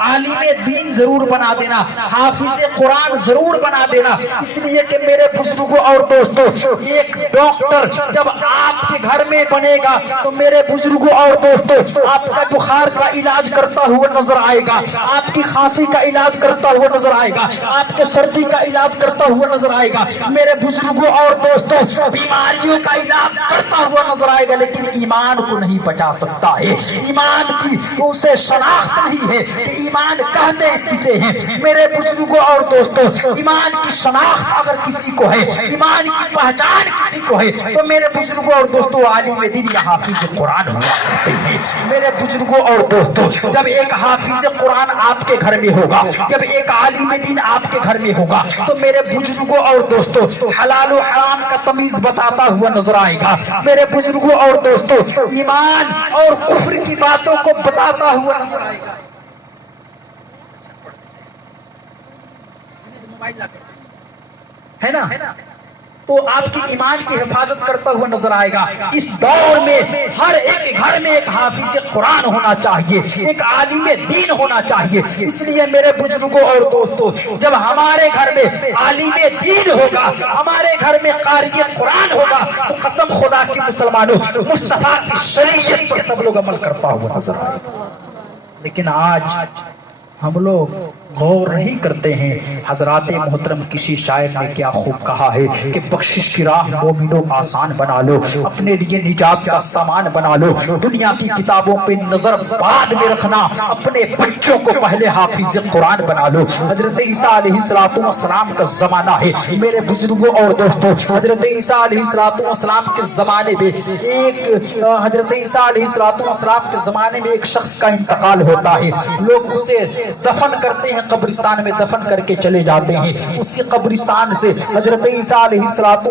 عالم دین ضرور بنا دینا، حافظ قرآن ضرور بنا دینا، اس لیے کہ میرے بزرگوں اور دوستوں ایک ڈاکٹر جب آپ کے گھر میں بنے گا تو میرے بزرگوں اور دوستوں آپ کا بخار کا علاج کرتا ہوا نظر آئے گا، آپ کی کھانسی کا علاج کرتا ہوا نظر آئے گا، آپ کے سردی کا علاج کرتا ہوا نظر آئے گا، میرے بزرگوں اور دوستوں بیماریوں کا علاج کرتا ہوا نظر آئے گا، لیکن ایمان کو نہیں بچا سکتا ہے، ایمان کی اسے شناخت نہیں ہے کہ ایمان کہتے اس کسے ہیں۔ میرے بزرگوں اور دوستوں ایمان کی شناخت اگر کسی کو ہے، ایمان کی پہچان کسی کو ہے تو میرے بزرگوں اور دوستوں عالم دین یا حافظ قرآن ہوا کرتے ہیں۔ میرے بزرگوں اور دوستوں جب ایک حافظ قرآن آپ کے گھر میں ہوگا، جب ایک عالم دین آپ کے گھر میں ہوگا تو میرے بزرگوں اور دوستوں حلال و حرام کا تمیز بتاتا ہوا نظر آئے گا، میرے بزرگوں اور دوستوں ایمان اور کفر کی باتوں کو بتاتا ہوا نظر آئے گا، ہے نا؟ تو آپ کی ایمان کی حفاظت کرتا ہوا نظر آئے گا۔ اس دور میں ہر ایک گھر میں ایک حافظ قرآن ہونا چاہیے، ایک عالم دین ہونا چاہیے۔ اس لیے میرے بزرگوں اور دوستوں جب ہمارے گھر میں عالم دین ہوگا، ہمارے گھر میں قاری قرآن ہوگا تو قسم خدا کی مسلمانوں مصطفیٰ کی شریعت پر سب لوگ عمل کرتا ہوا نظر آئے گا۔ لیکن آج ہم لوگ غور نہیں کرتے ہیں۔ حضرات محترم کسی شاعر نے کیا خوب کہا ہے کہ بخشش کی راہ مومنوں آسان بنا لو، اپنے لیے نجات کا سامان بنا لو، دنیا کی کتابوں پہ نظر بعد میں رکھنا، اپنے بچوں کو پہلے حافظ قرآن بنا لو۔ حضرت عیسیٰ علیہ السلام کا زمانہ ہے میرے بزرگوں اور دوستوں، حضرت عیسیٰ علیہ السلام کے زمانے میں حضرت عیسیٰ علیہ السلام کے زمانے میں ایک شخص کا انتقال ہوتا ہے، لوگ اسے دفن کرتے ہیں، قبرستان میں دفن کر کے چلے جاتے ہیں، اسی قبرستان سے حضرت عیسیٰ علیہ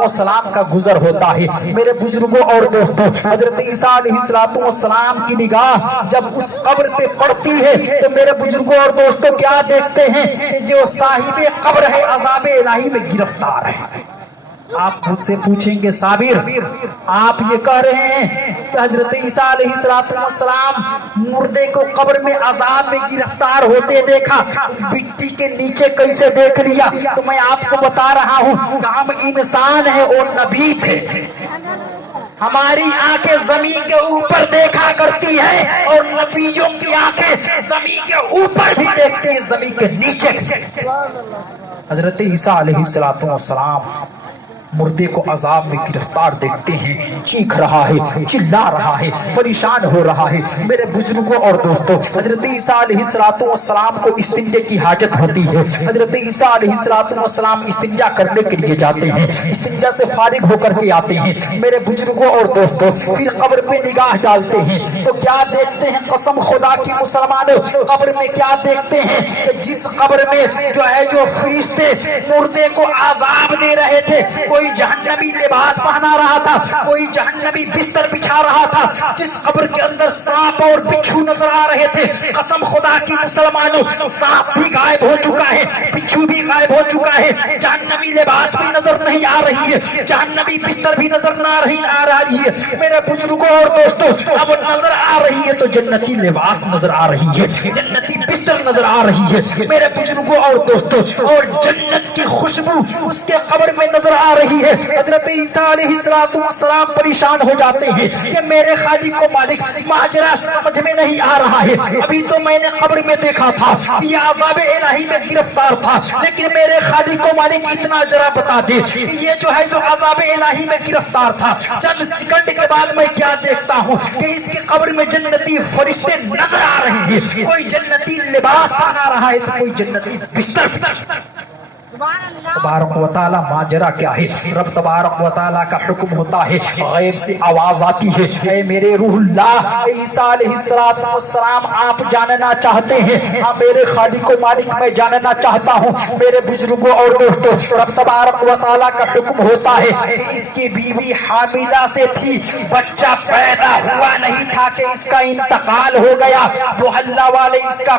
السلام کا گزر ہوتا ہے۔ میرے بزرگوں اور دوستوں حضرت عیسیٰ علیہ السلام کی نگاہ جب اس قبر پہ پڑتی ہے تو میرے بزرگوں اور دوستوں کیا دیکھتے ہیں کہ جو صاحب قبر ہے عذاب الہی میں گرفتار ہے۔ آپ مجھ سے پوچھیں گے صابر آپ یہ کہہ رہے ہیں کہ حضرت عیسیٰ علیہ السلام مردے کو قبر میں عذاب میں گرفتار ہوتے دیکھا، مٹی کے نیچے کیسے دیکھ لیا؟ تو میں آپ کو بتا رہا ہوں کہ ہم انسان ہیں اور نبی تھے، ہماری آنکھیں زمین کے اوپر دیکھا کرتی ہے اور نبیوں کی آنکھیں زمین کے اوپر بھی دیکھتے ہیں، زمین کے نیچے۔ حضرت عیسیٰ علیہ السلام مردے کو عذاب میں گرفتار دیکھتے ہیں، چیخ رہا ہے، چلا رہا ہے، پریشان ہو رہا ہے۔ میرے بزرگوں اور دوستوں حضرت عیسیٰ علیہ السلام کو استنجے کی حاجت ہوتی ہے، حضرت عیسیٰ علیہ السلام استنجا کرنے کے لیے جاتے ہیں، استنجا سے فارغ ہو کر کے آتے ہیں۔ میرے بزرگوں اور دوستوں پھر قبر پہ نگاہ ڈالتے ہیں تو کیا دیکھتے ہیں؟ قسم خدا کی مسلمانوں قبر میں کیا دیکھتے ہیں؟ جس قبر میں جو فرشتے مردے کو عذاب دے رہے تھے، کوئی جہنمی لباس پہنا رہا تھا، کوئی جہنمی بستر بچھا رہا تھا، جس قبر کے اندر سانپ اور بچھو نظر آ رہے تھے، قسم خدا کی مسلمانوں سانپ بھی غائب ہو چکا ہے، بچھو بھی غائب ہو چکا ہے، جہنمی لباس بھی نظر نہیں آ رہی ہے، جہنمی بستر بھی نظر نہ آ رہی ہے۔ میرے بزرگوں اور دوستوں اب نظر آ رہی ہے تو جنتی لباس نظر آ رہی ہے، جنتی بستر نظر آ رہی ہے میرے بزرگوں اور دوستوں، اور جنت کی خوشبو اس کے قبر میں نظر آ رہی ہے۔ حضرت عیسیٰ علیہ السلام پریشان ہو جاتے ہیں کہ میرے خالق و مالک ماجرا سمجھ میں نہیں آ رہا ہے، ابھی تو میں نے قبر میں دیکھا تھا یہ عذاب الہی میں گرفتار تھا، لیکن میرے خالق و مالک اتنا ذرا بتا دے یہ جو عذاب الہی میں گرفتار تھا چند سیکنڈ کے بعد میں کیا دیکھتا ہوں کہ اس کی قبر میں جنتی فرشتے نظر آ رہے ہیں، کوئی جنتی لباس پہنا رہا ہے تو کوئی جنتی بستر۔ تبارک و تعالی ماجرا کیا ہے؟ رب تبارک و تعالی کا حکم ہوتا ہے، غیب سے آواز آتی ہے، اے میرے روح اللہ عیسیٰ علیہ السلام آپ جاننا چاہتے ہیں؟ ہاں میرے خالق و مالک میں جاننا چاہتا ہوں۔ میرے بزرگوں اور دوستوں رب تبارک و تعالی کا حکم ہوتا ہے کہ اس کی بیوی حاملہ سے تھی، بچہ پیدا ہوا نہیں تھا کہ اس کا انتقال ہو گیا، محلہ والے اس کا